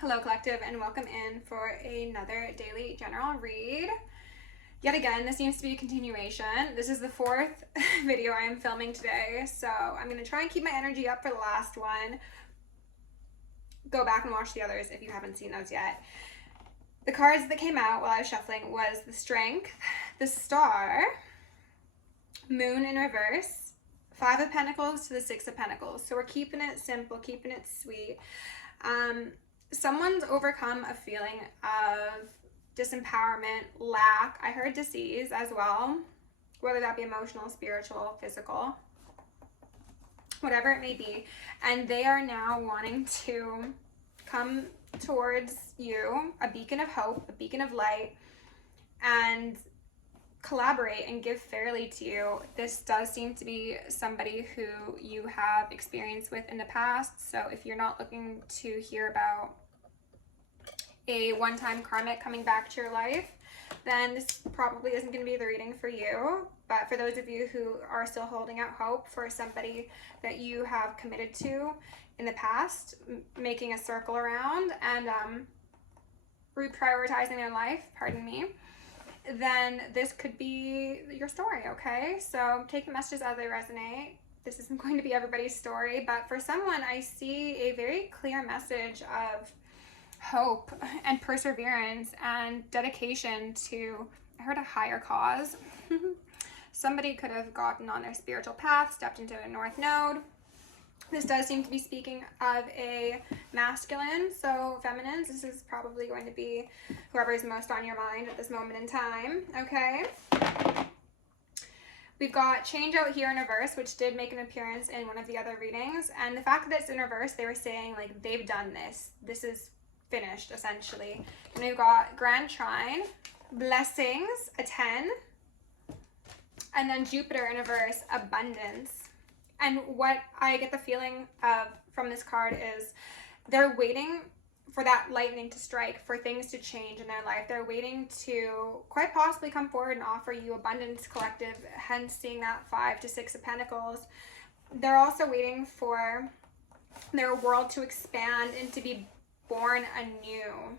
Hello collective, and welcome in for another daily general read. Yet again, this seems to be a continuation. This is the fourth video I am filming today, so I'm going to try and keep my energy up for the last one. Go back and watch the others if you haven't seen those yet. The cards that came out while I was shuffling was the Strength, the Star, Moon in reverse, Five of Pentacles to the Six of Pentacles. So we're keeping it simple, keeping it sweet. Someone's overcome a feeling of disempowerment, lack. I heard disease as well, whether that be emotional, spiritual, physical, whatever it may be. And they are now wanting to come towards you, a beacon of hope, a beacon of light, and collaborate and give fairly to you. This does seem to be somebody who you have experience with in the past. So if you're not looking to hear about a one-time karmic coming back to your life, then this probably isn't going to be the reading for you. But for those of you who are still holding out hope for somebody that you have committed to in the past, making a circle around and reprioritizing their life, pardon me, then this could be your story, okay? So take the messages as they resonate. This isn't going to be everybody's story, but for someone, I see a very clear message of hope and perseverance and dedication to, I heard, a higher cause. Somebody could have gotten on their spiritual path, stepped into a north node. This does seem to be speaking of a masculine, so feminines, this is probably going to be whoever is most on your mind at this moment in time, okay? We've got change out here in reverse, which did make an appearance in one of the other readings, and the fact that it's in reverse, they were saying, like, they've done this. This is finished, essentially. And we've got Grand Trine, Blessings, a 10, and then Jupiter in reverse, Abundance. And what I get the feeling of from this card is they're waiting for that lightning to strike, for things to change in their life. They're waiting to quite possibly come forward and offer you abundance, collective, hence seeing that 5 to 6 of Pentacles. They're also waiting for their world to expand and to be born anew.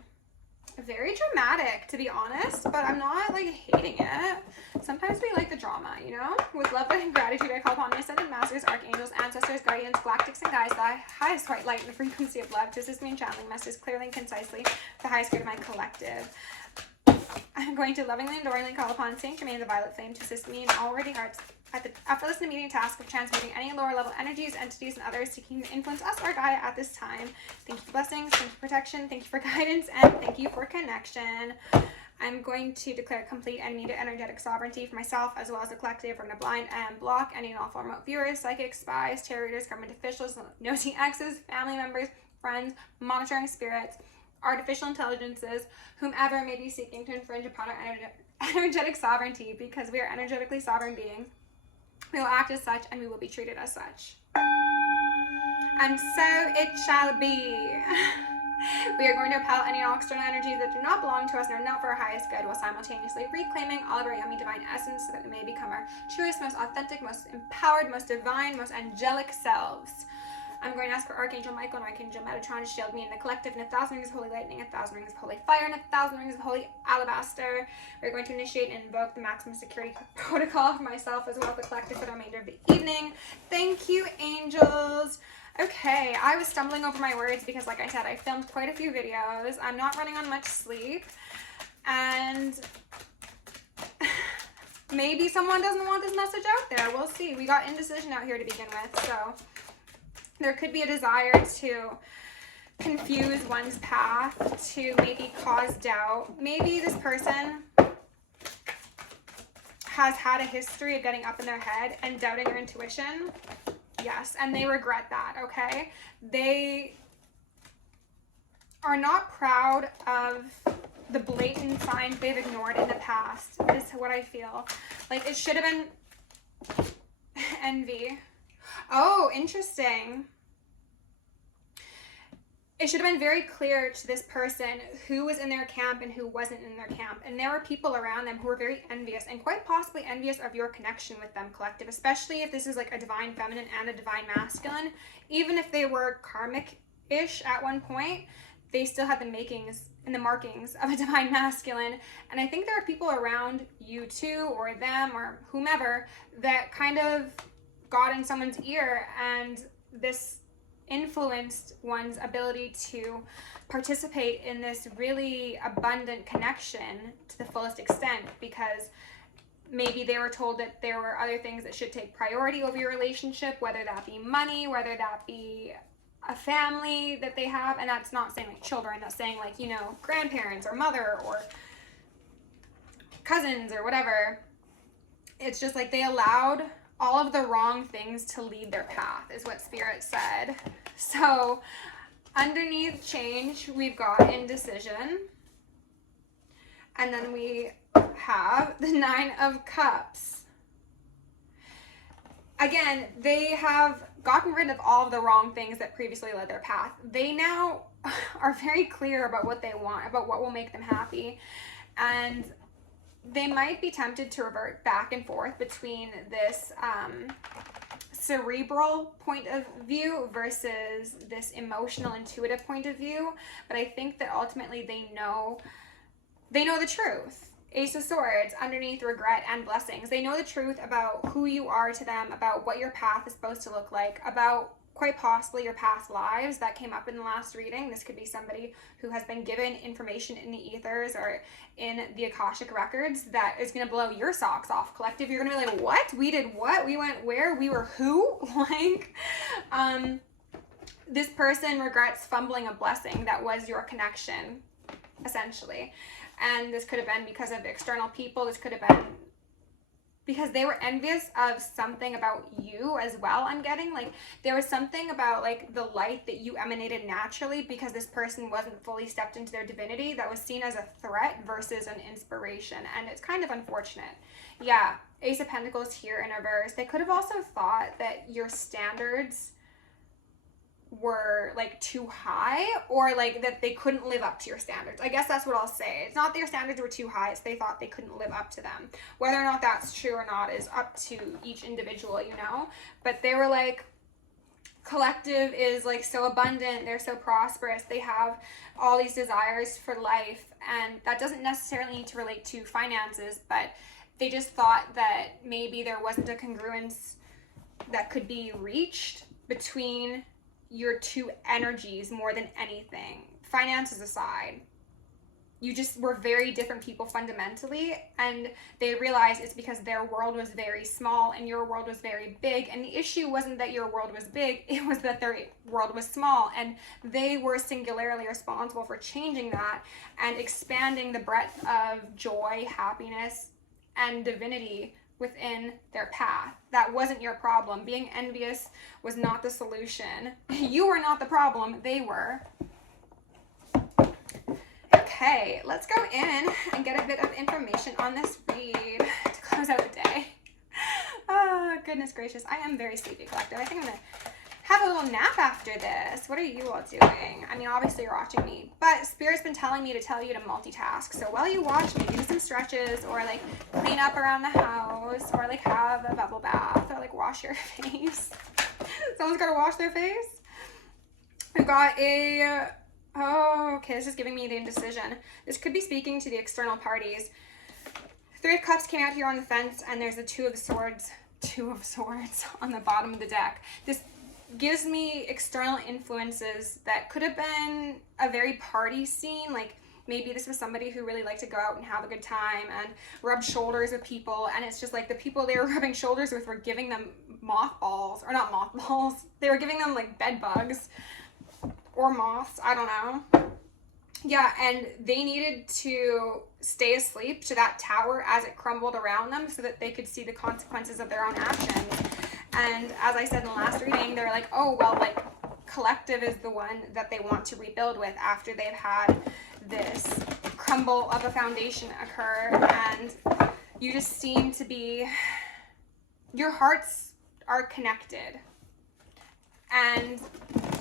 Very dramatic, to be honest, but I'm not like hating it. Sometimes we like the drama, you know? With love and gratitude, I call upon my ascended masters, archangels, ancestors, guardians, galactics, and guides, the highest white light and the frequency of love to assist me in channeling messages clearly and concisely, the highest good of my collective. I'm going to lovingly and adoringly call upon Saint Germain, the violet flame, to assist me in all worthy hearts at the effortless and immediate task of transmuting any lower level energies, entities, and others seeking to influence us or Gaia at this time. Thank you for blessings, thank you for protection, thank you for guidance, and thank you for connection. I'm going to declare complete and immediate energetic sovereignty for myself as well as the collective. We're going to blind and block any and all remote viewers, psychics, spies, tarot readers, government officials, nosy exes, family members, friends, monitoring spirits, artificial intelligences, whomever may be seeking to infringe upon our energetic sovereignty, because we are energetically sovereign beings. We will act as such and we will be treated as such. And so it shall be. We are going to repel any and all external energies that do not belong to us and are not for our highest good, while simultaneously reclaiming all of our yummy divine essence so that we may become our truest, most authentic, most empowered, most divine, most angelic selves. I'm going to ask for Archangel Michael and Archangel Metatron to shield me in the collective in 1,000 rings of holy lightning, 1,000 rings of holy fire, and 1,000 rings of holy alabaster. We're going to initiate and invoke the maximum security protocol for myself as well as the collective for the remainder of the evening. Thank you, angels. Okay, I was stumbling over my words because, like I said, I filmed quite a few videos. I'm not running on much sleep, and maybe someone doesn't want this message out there. We'll see. We got indecision out here to begin with, so there could be a desire to confuse one's path, to maybe cause doubt. Maybe this person has had a history of getting up in their head and doubting your intuition. Yes, and they regret that, okay? They are not proud of the blatant signs they've ignored in the past, is what I feel. Like, it should have been envy. Oh, interesting. It should have been very clear to this person who was in their camp and who wasn't in their camp. And there were people around them who were very envious and quite possibly envious of your connection with them, collective, especially if this is like a divine feminine and a divine masculine. Even if they were karmic-ish at one point, they still had the makings and the markings of a divine masculine. And I think there are people around you too, or them, or whomever, that kind of got in someone's ear, and this influenced one's ability to participate in this really abundant connection to the fullest extent, because maybe they were told that there were other things that should take priority over your relationship, whether that be money, whether that be a family that they have. And that's not saying like children, that's saying like, you know, grandparents or mother or cousins or whatever. It's just like they allowed all of the wrong things to lead their path, is what Spirit said. So underneath change, we've got indecision. And then we have the 9 of Cups. Again, they have gotten rid of all of the wrong things that previously led their path. They now are very clear about what they want, about what will make them happy. And they might be tempted to revert back and forth between this cerebral point of view versus this emotional, intuitive point of view. But I think that ultimately they know the truth. Ace of Swords, underneath regret and blessings. They know the truth about who you are to them, about what your path is supposed to look like, about quite possibly your past lives that came up in the last reading. This could be somebody who has been given information in the ethers or in the Akashic records that is going to blow your socks off, collective. You're going to be like, what? We did what? We went where? We were who? Like, this person regrets fumbling a blessing that was your connection, essentially. And this could have been because of external people. This could have been because they were envious of something about you as well, I'm getting. Like, there was something about, like, the light that you emanated naturally because this person wasn't fully stepped into their divinity that was seen as a threat versus an inspiration. And it's kind of unfortunate. Yeah, Ace of Pentacles here in reverse. They could have also thought that your standards were like too high, or like that they couldn't live up to your standards. I guess that's what I'll say. It's not that your standards were too high, it's they thought they couldn't live up to them. Whether or not that's true or not is up to each individual, you know. But they were like, collective is like so abundant, they're so prosperous, they have all these desires for life, and that doesn't necessarily need to relate to finances, but they just thought that maybe there wasn't a congruence that could be reached between your two energies more than anything. Finances aside, you just were very different people fundamentally, and they realized it's because their world was very small and your world was very big. And the issue wasn't that your world was big, it was that their world was small, and they were singularly responsible for changing that and expanding the breadth of joy, happiness, and divinity within their path. That wasn't your problem. Being envious was not the solution. You were not the problem, they were. Okay, let's go in and get a bit of information on this read to close out the day. Oh, goodness gracious. I am very sleepy, collective. I think I'm gonna have a little nap after this. What are you all doing? I mean, obviously you're watching me, but Spirit's been telling me to tell you to multitask. So while you watch me, do some stretches, or like clean up around the house, or like have a bubble bath, or like wash your face. Someone's got to wash their face. We've got a, oh, okay, this is giving me the indecision. This could be speaking to the external parties. 3 of Cups came out here on the fence, and there's the 2 of Swords on the bottom of the deck. This gives me external influences that could have been a very party scene. Like, maybe this was somebody who really liked to go out and have a good time and rub shoulders with people, and it's just like the people they were rubbing shoulders with were giving them mothballs, or not mothballs, they were giving them like bed bugs or moths, I don't know. Yeah, and they needed to stay asleep to that tower as it crumbled around them so that they could see the consequences of their own actions. And as I said in the last reading, they're like, oh, well, like, collective is the one that they want to rebuild with after they've had this crumble of a foundation occur. And you just seem to be, your hearts are connected. And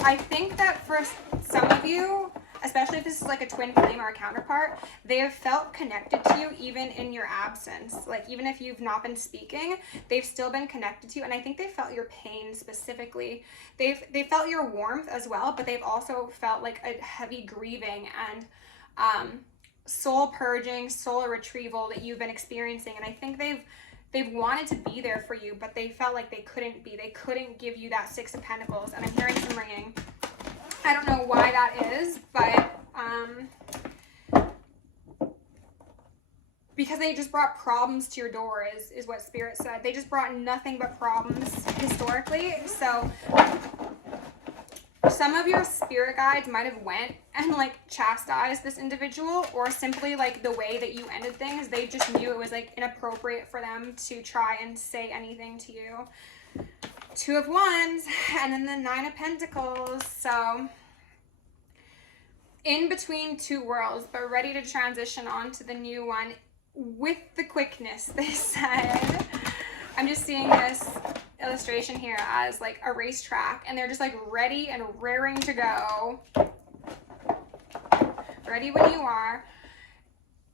I think that for some of you, especially if this is like a twin flame or a counterpart, they have felt connected to you even in your absence. Like even if you've not been speaking, they've still been connected to you. And I think they felt your pain specifically. They felt your warmth as well, but they've also felt like a heavy grieving and soul purging, soul retrieval that you've been experiencing. And I think they've wanted to be there for you, but they felt like they couldn't be. They couldn't give you that Six of Pentacles. And I'm hearing some ringing. I don't know why that is, but because they just brought problems to your door is what Spirit said. They just brought nothing but problems historically. So some of your spirit guides might have went and like chastised this individual, or simply like the way that you ended things, they just knew it was like inappropriate for them to try and say anything to you. Two of Wands, and then the Nine of Pentacles. So in between two worlds, but ready to transition on to the new one with the quickness, they said. I'm just seeing this illustration here as like a racetrack, and they're just like ready and raring to go. Ready when you are.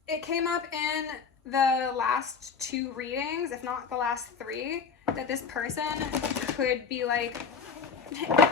It came up in the last two readings, if not the last three, that this person could be like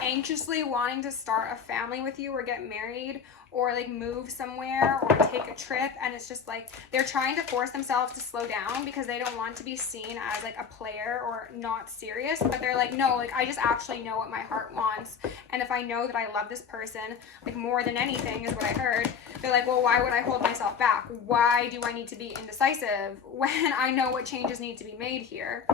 anxiously wanting to start a family with you, or get married, or like move somewhere, or take a trip, and it's just like they're trying to force themselves to slow down because they don't want to be seen as like a player or not serious, but they're like, no, like I just actually know what my heart wants, and if I know that I love this person like more than anything, is what I heard. They're like, well, why would I hold myself back? Why do I need to be indecisive when I know what changes need to be made here?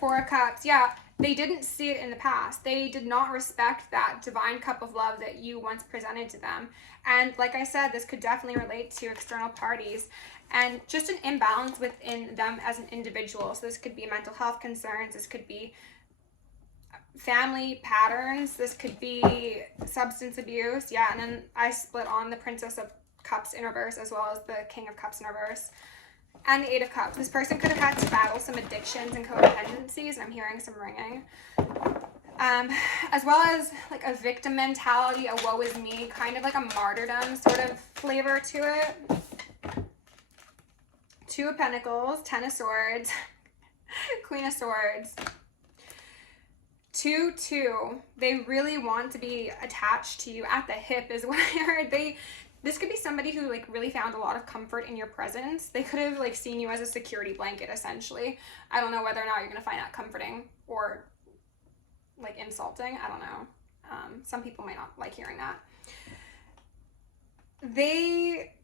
Four of Cups. Yeah, they didn't see it in the past. They did not respect that divine cup of love that you once presented to them. And like I said, this could definitely relate to external parties and just an imbalance within them as an individual. So this could be mental health concerns. This could be family patterns. This could be substance abuse. Yeah, and then I split on the Princess of Cups in reverse as well as the King of Cups in reverse. And the Eight of Cups. This person could have had to battle some addictions and codependencies, and I'm hearing some ringing. As well as like a victim mentality, a woe is me, kind of like a martyrdom sort of flavor to it. Two of Pentacles, Ten of Swords, Queen of Swords. 2-2. They really want to be attached to you at the hip is what I heard. This could be somebody who like really found a lot of comfort in your presence. They could have like seen you as a security blanket, essentially. I don't know whether or not you're going to find that comforting or like insulting. I don't know. Some people might not like hearing that. They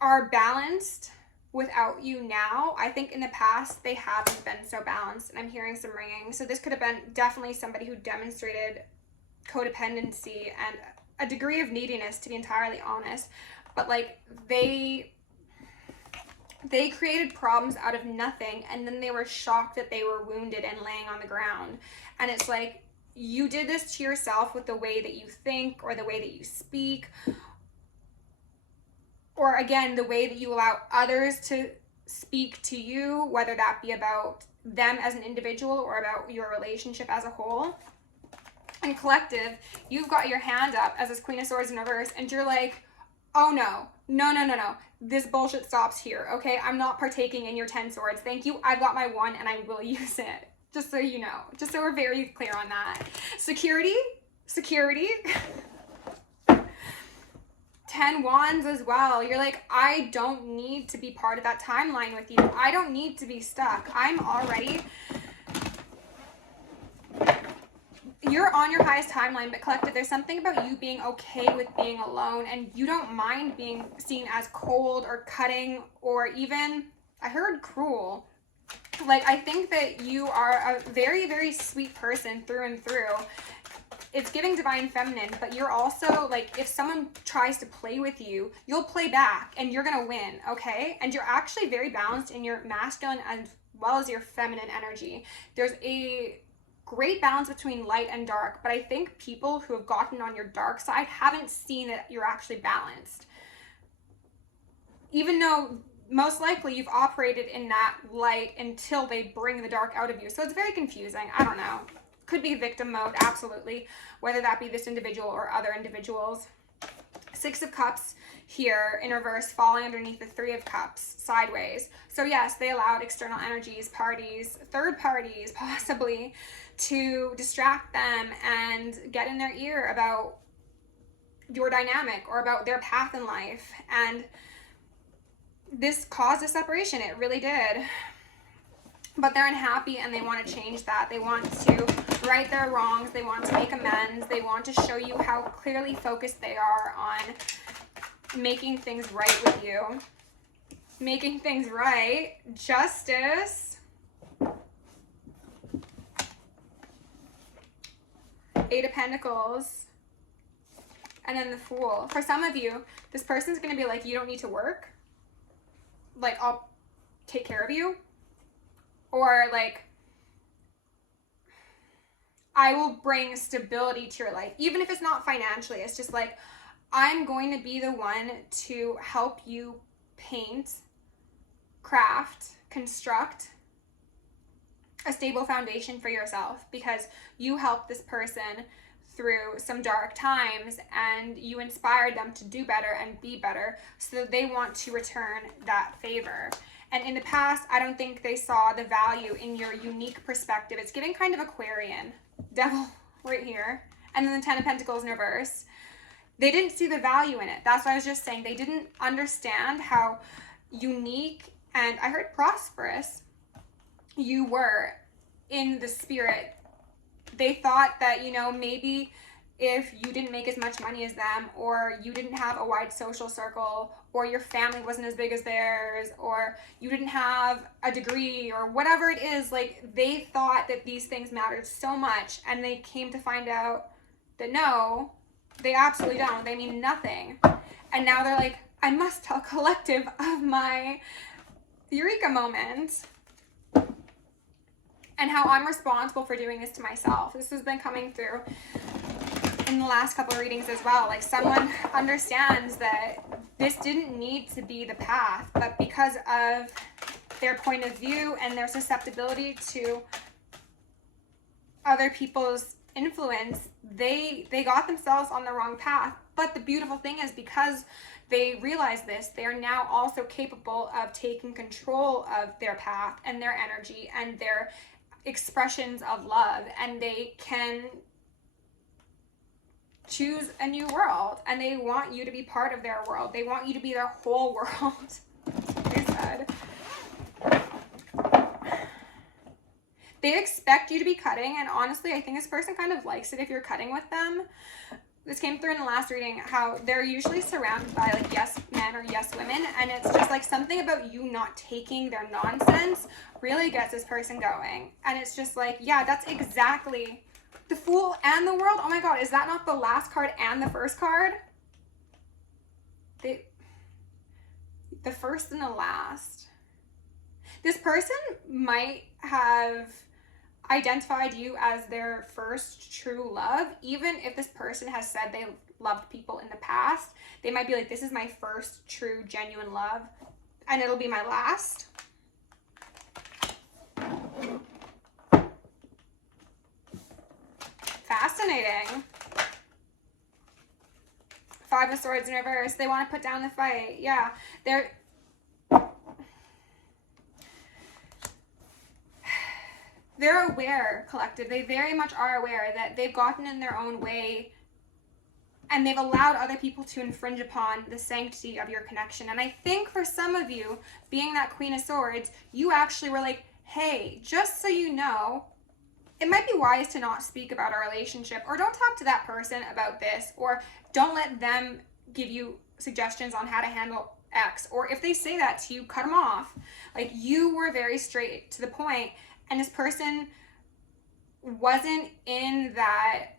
are balanced without you now. I think in the past they haven't been so balanced, and I'm hearing some ringing. So this could have been definitely somebody who demonstrated codependency and a degree of neediness, to be entirely honest, but like they created problems out of nothing, and then they were shocked that they were wounded and laying on the ground. And it's like, you did this to yourself with the way that you think, or the way that you speak, or again, the way that you allow others to speak to you, whether that be about them as an individual or about your relationship as a whole. And collective, you've got your hand up as this Queen of Swords in reverse, and you're like, oh no, this bullshit stops here, okay? I'm not partaking in your 10 swords. Thank you. I've got my one, and I will use it. Just so you know. Just so we're very clear on that. Security. 10 wands as well. You're like, I don't need to be part of that timeline with you. I don't need to be stuck. I'm already... You're on your highest timeline, but collective, there's something about you being okay with being alone, and you don't mind being seen as cold or cutting, or even, I heard cruel. Like, I think that you are a very, very sweet person through and through. It's giving divine feminine, but you're also, like, if someone tries to play with you, you'll play back, and you're gonna win, okay? And you're actually very balanced in your masculine as well as your feminine energy. There's a great balance between light and dark, but I think people who have gotten on your dark side haven't seen that you're actually balanced. Even though most likely you've operated in that light until they bring the dark out of you. So it's very confusing. I don't know. Could be victim mode, absolutely, whether that be this individual or other individuals. Six of Cups here in reverse, falling underneath the Three of Cups sideways. So yes, they allowed external energies, parties, third parties possibly, to distract them and get in their ear about your dynamic or about their path in life. And this caused a separation. It really did. But they're unhappy and they want to change that. They want to right their wrongs. They want to make amends. They want to show you how clearly focused they are on making things right with you. Making things right. Justice. Eight of Pentacles. And then the Fool. For some of you, this person's going to be like, you don't need to work. Like, I'll take care of you. Or like, I will bring stability to your life. Even if it's not financially, it's just like, I'm going to be the one to help you paint, craft, construct a stable foundation for yourself, because you helped this person through some dark times and you inspired them to do better and be better, so that they want to return that favor. And in the past, I don't think they saw the value in your unique perspective. It's giving kind of Aquarian, Devil right here. And then the Ten of Pentacles in reverse. They didn't see the value in it. That's what I was just saying. They didn't understand how unique, and I heard prosperous, you were in the spirit. They thought that, you know, maybe if you didn't make as much money as them, or you didn't have a wide social circle, or your family wasn't as big as theirs, or you didn't have a degree, or whatever it is, like, they thought that these things mattered so much, and they came to find out that no, they absolutely don't. They mean nothing. And now they're like, I must tell collective of my eureka moment, and how I'm responsible for doing this to myself. This has been coming through in the last couple of readings as well. Like, someone understands that this didn't need to be the path, but because of their point of view and their susceptibility to other people's influence, they got themselves on the wrong path. But the beautiful thing is, because they realize this, they are now also capable of taking control of their path and their energy and their expressions of love, and they can choose a new world, and they want you to be part of their world. They want you to be their whole world. They said. They expect you to be cutting, and honestly, I think this person kind of likes it if you're cutting with them. This came through in the last reading, how they're usually surrounded by like yes men or yes women, and it's just like something about you not taking their nonsense really gets this person going. And it's just like, yeah, that's exactly the Fool and the World. Oh my god, is that not the last card and the first card? The first and the last. This person might have identified you as their first true love. Even if this person has said they loved people in the past, they might be like, this is my first true genuine love, and it'll be my last. Fascinating. Five of Swords in reverse. They want to put down the fight. Yeah, they're aware, collective. They very much are aware that they've gotten in their own way, and they've allowed other people to infringe upon the sanctity of your connection. And I think for some of you, being that Queen of Swords, you actually were like, hey, just so you know, it might be wise to not speak about our relationship, or don't talk to that person about this, or don't let them give you suggestions on how to handle X, or if they say that to you, cut them off. Like, you were very straight to the point, and this person wasn't in that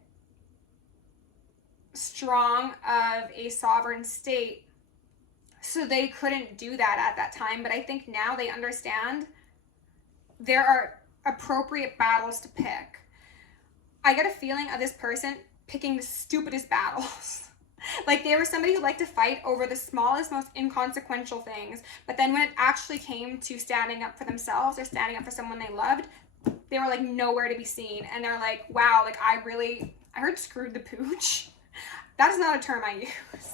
strong of a sovereign state, so they couldn't do that at that time. But I think now they understand there are appropriate battles to pick. I get a feeling of this person picking the stupidest battles. Like, they were somebody who liked to fight over the smallest, most inconsequential things, but then when it actually came to standing up for themselves or standing up for someone they loved, They were like nowhere to be seen. And they're like, wow, like I heard screwed the pooch. That is not a term I use.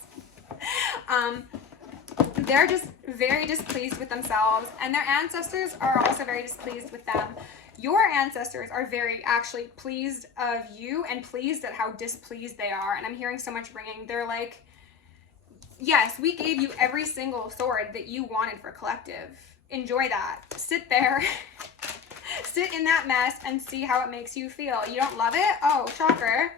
They're just very displeased with themselves, and their ancestors are also very displeased with them. Your ancestors are very actually pleased of you and pleased at how displeased they are. And I'm hearing so much ringing. They're like, yes, we gave you every single sword that you wanted for collective. Enjoy that. Sit there, sit in that mess and see how it makes you feel. You don't love it? Oh, shocker.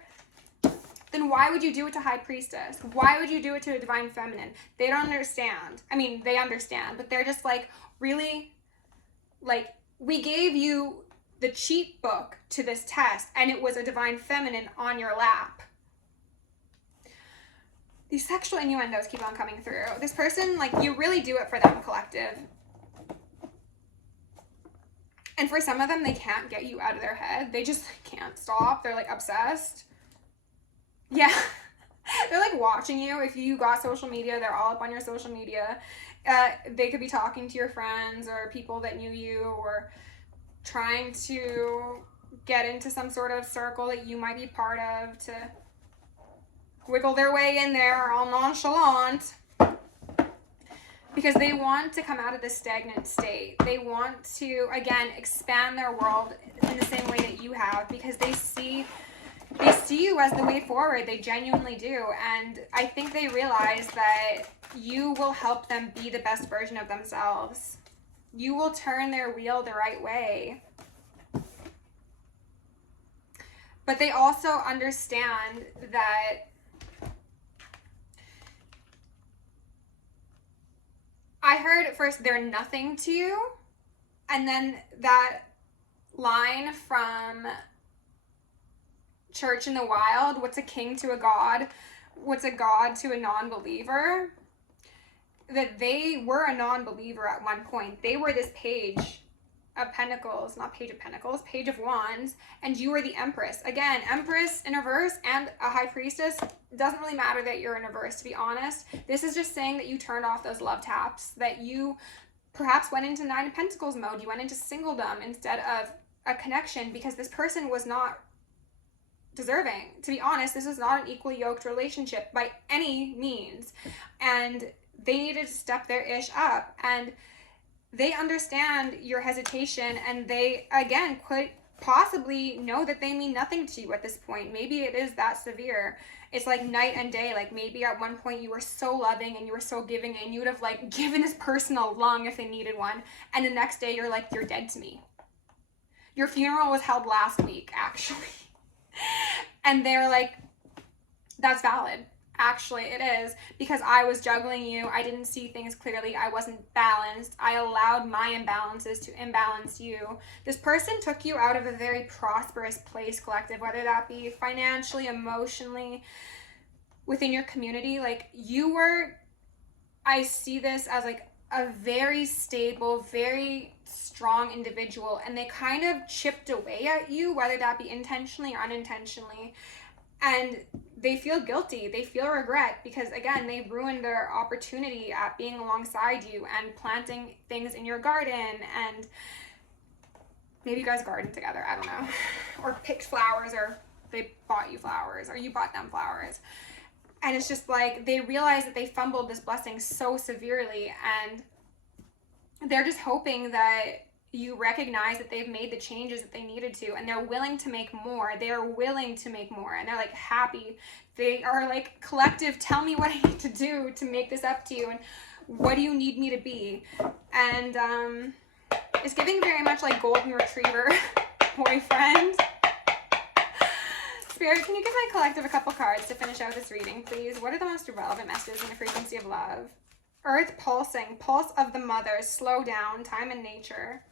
Then why would you do it to High Priestess? Why would you do it to a Divine Feminine? They don't understand. I mean, they understand, but they're just like, really? Like, we gave you the cheat book to this test, and it was a Divine Feminine on your lap. These sexual innuendos keep on coming through. This person, like, you really do it for them, collective. And for some of them, they can't get you out of their head. They just can't stop. They're, like, obsessed. Yeah. They're, like, watching you. If you got social media, they're all up on your social media. They could be talking to your friends or people that knew you, or trying to get into some sort of circle that you might be part of to wiggle their way in there all nonchalant, because they want to come out of this stagnant state. They want to, again, expand their world in the same way that you have, because they see you as the way forward. They genuinely do. And I think they realize that you will help them be the best version of themselves. You will turn their wheel the right way. But they also understand that I heard at first they're nothing to you, and then that line from Church in the Wild, what's a king to a god? What's a god to a non-believer? That they were a non-believer at one point. They were this page of pentacles, not page of pentacles, page of wands, and you were the empress. Again, empress in reverse and a high priestess. It doesn't really matter that you're in reverse, to be honest. This is just saying that you turned off those love taps, that you perhaps went into Nine of Pentacles mode. You went into singledom instead of a connection, because this person was not deserving. To be honest, this is not an equally yoked relationship by any means, and they needed to step their ish up. And they understand your hesitation, and they, again, could possibly know that they mean nothing to you at this point. Maybe it is that severe. It's like night and day. Like, maybe at one point you were so loving and you were so giving, and you would have, like, given this person a lung if they needed one, and the next day you're like, you're dead to me. Your funeral was held last week, actually. And they're like, that's valid. Actually, it is, because I was juggling you. I didn't see things clearly. I wasn't balanced. I allowed my imbalances to imbalance you. This person took you out of a very prosperous place, collective, whether that be financially, emotionally, within your community. Like, you were, I see this as like a very stable, very strong individual, and they kind of chipped away at you, whether that be intentionally or unintentionally. And they feel guilty, they feel regret, because again, they ruined their opportunity at being alongside you and planting things in your garden. And maybe you guys garden together, I don't know, or picked flowers, or they bought you flowers, or you bought them flowers. And it's just like, they realize that they fumbled this blessing so severely, and they're just hoping that you recognize that they've made the changes that they needed to, and they're willing to make more. They're willing to make more, and they're like happy. They are like, collective, tell me what I need to do to make this up to you, and what do you need me to be? And it's giving very much like golden retriever boyfriend. Spirit, can you give my collective a couple cards to finish out this reading, please? What are the most relevant messages in the frequency of love? Earth pulsing, pulse of the mother, slow down, time and nature.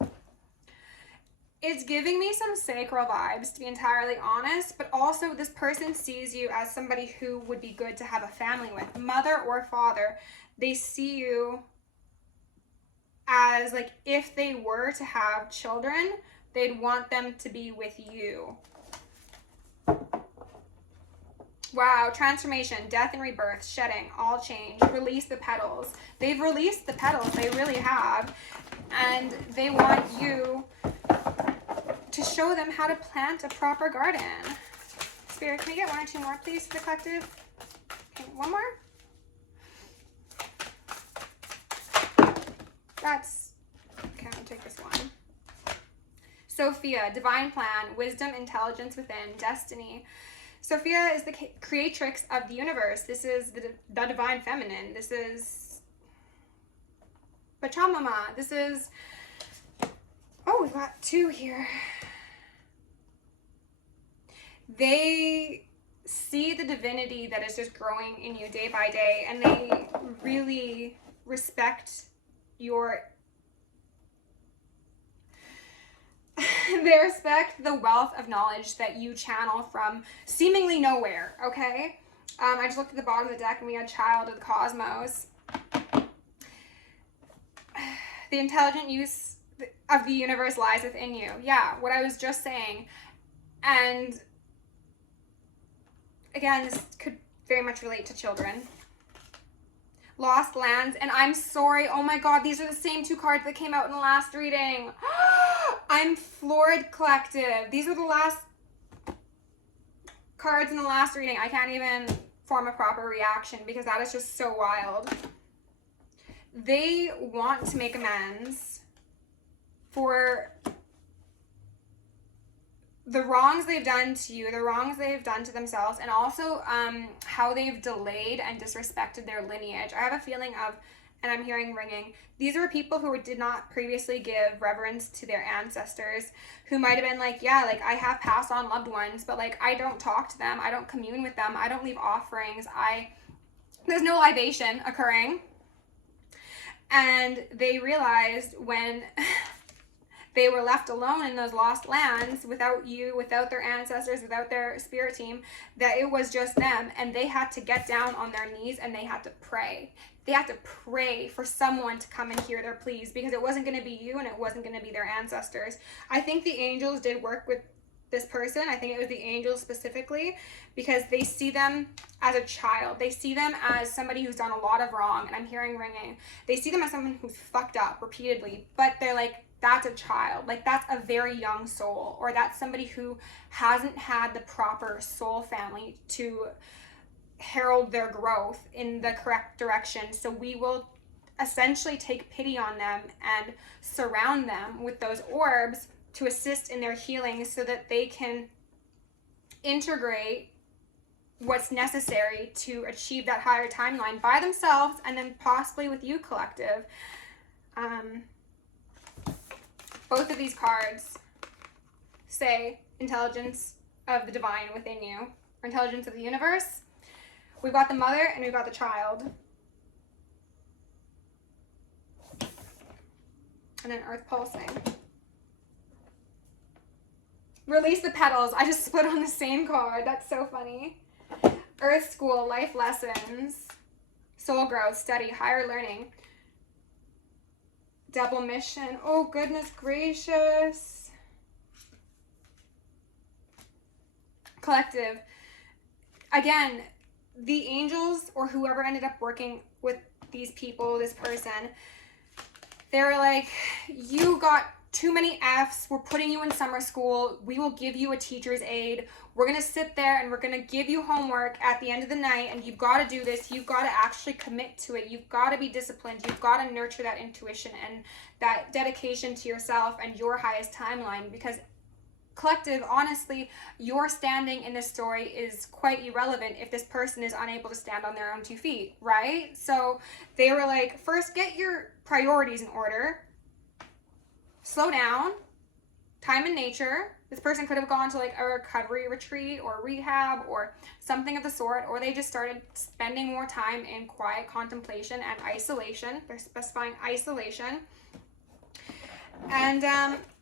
It's giving me some sacral vibes, to be entirely honest, but also this person sees you as somebody who would be good to have a family with, mother or father. They see you as like, if they were to have children, they'd want them to be with you. Wow, transformation, death and rebirth, shedding, all change, release the petals. They've released the petals, they really have. And they want you to show them how to plant a proper garden. Spirit, can we get 1 or 2 more, please, for the collective? Okay, 1 more. That's, okay, I'll take this one. Sophia, divine plan, wisdom, intelligence within, destiny. Sophia is the creatrix of the universe. This is the divine feminine. This is Pachamama. This is, oh, we've got 2 here. They see the divinity that is just growing in you day by day, and they really respect your they respect the wealth of knowledge that you channel from seemingly nowhere, okay? I just looked at the bottom of the deck and we had Child of the Cosmos. The intelligent use of the universe lies within you. Yeah, what I was just saying. And again, this could very much relate to children. Lost lands, and I'm sorry, oh my god, these are the same 2 cards that came out in the last reading. I'm floored, collective. These are the last cards in the last reading. I can't even form a proper reaction because that is just so wild. They want to make amends for the wrongs they've done to you, the wrongs they've done to themselves, and also how they've delayed and disrespected their lineage. I have a feeling of, and I'm hearing ringing, these are people who did not previously give reverence to their ancestors, who might have been like, yeah, like I have passed on loved ones, but like I don't talk to them, I don't commune with them, I don't leave offerings, there's no libation occurring. And they realized when they were left alone in those lost lands without you, without their ancestors, without their spirit team, that it was just them, and they had to get down on their knees and they had to pray. They had to pray for someone to come and hear their pleas, because it wasn't going to be you and it wasn't going to be their ancestors. I think the angels did work with this person. I think it was the angels specifically, because they see them as a child. They see them as somebody who's done a lot of wrong, and I'm hearing ringing. They see them as someone who's fucked up repeatedly, but they're like, that's a child. Like, that's a very young soul, or that's somebody who hasn't had the proper soul family to herald their growth in the correct direction. So we will essentially take pity on them and surround them with those orbs to assist in their healing, so that they can integrate what's necessary to achieve that higher timeline by themselves, and then possibly with you, collective. Both of these cards say intelligence of the divine within you, or intelligence of the universe. We've got the mother and we've got the child. And then earth pulsing. Release the petals. I just split on the same card. That's so funny. Earth school, life lessons, soul growth, study, higher learning. Double mission. Oh, goodness gracious. Collective. Again, the angels, or whoever ended up working with these people, this person, they were like, you got too many F's. We're putting you in summer school. We will give you a teacher's aide. We're going to sit there and we're going to give you homework at the end of the night, and you've got to do this. You've got to actually commit to it. You've got to be disciplined. You've got to nurture that intuition and that dedication to yourself and your highest timeline, because collective, honestly, your standing in this story is quite irrelevant if this person is unable to stand on their own 2 feet, right? So they were like, first get your priorities in order. Slow down. Time in nature. This person could have gone to like a recovery retreat or rehab or something of the sort, or they just started spending more time in quiet contemplation and isolation. They're specifying isolation. And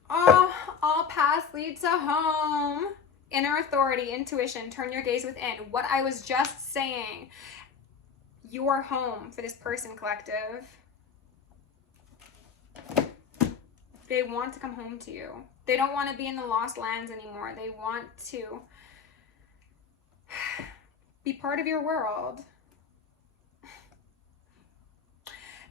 all paths lead to home. Inner authority, intuition, turn your gaze within. What I was just saying, your home for this person, collective. They want to come home to you. They don't want to be in the lost lands anymore. They want to be part of your world.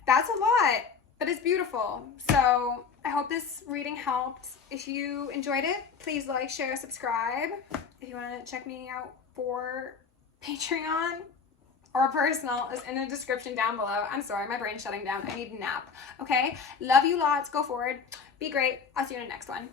That's a lot, but it's beautiful. So I hope this reading helped. If you enjoyed it, please like, share, subscribe. If you want to check me out for Patreon or personal, is in the description down below. I'm sorry, my brain's shutting down. I need a nap. Okay? Love you lots. Go forward. Be great. I'll see you in the next one.